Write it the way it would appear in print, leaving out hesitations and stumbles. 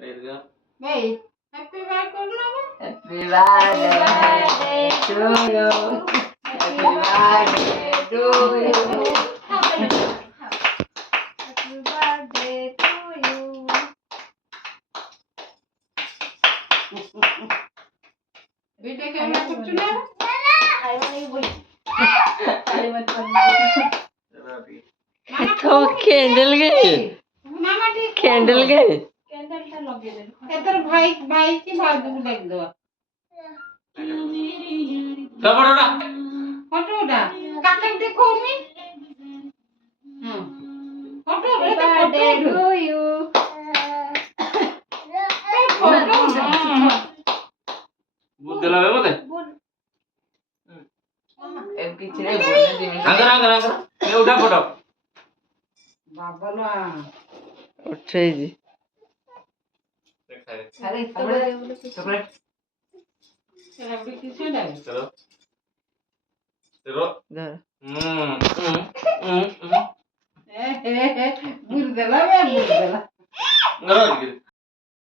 Hey, happy birthday Happy birthday to you. Happy birthday to you. Happy birthday to you. Video camera করছো না? तो candle गए মামা ঠিক कैंडल गए ক্যান্ডেলটা লাগিয়ে দেন। এতর ভাই কি ভালো লাগলো। ফটোটা কাকে দেখো আমি? হুম। ফটো এটা ফটো টু ইউ। বুদ্ধ লাবে মতে एक पीछे नहीं बोलने दी अंदर ये उठा फोटो বাবা না। उठे जी আরে चॉकलेट এটা কিছু নাই। चलो चलो इधर हम्म বুঝতে লাগবে বুঝতে লাগবে। गरो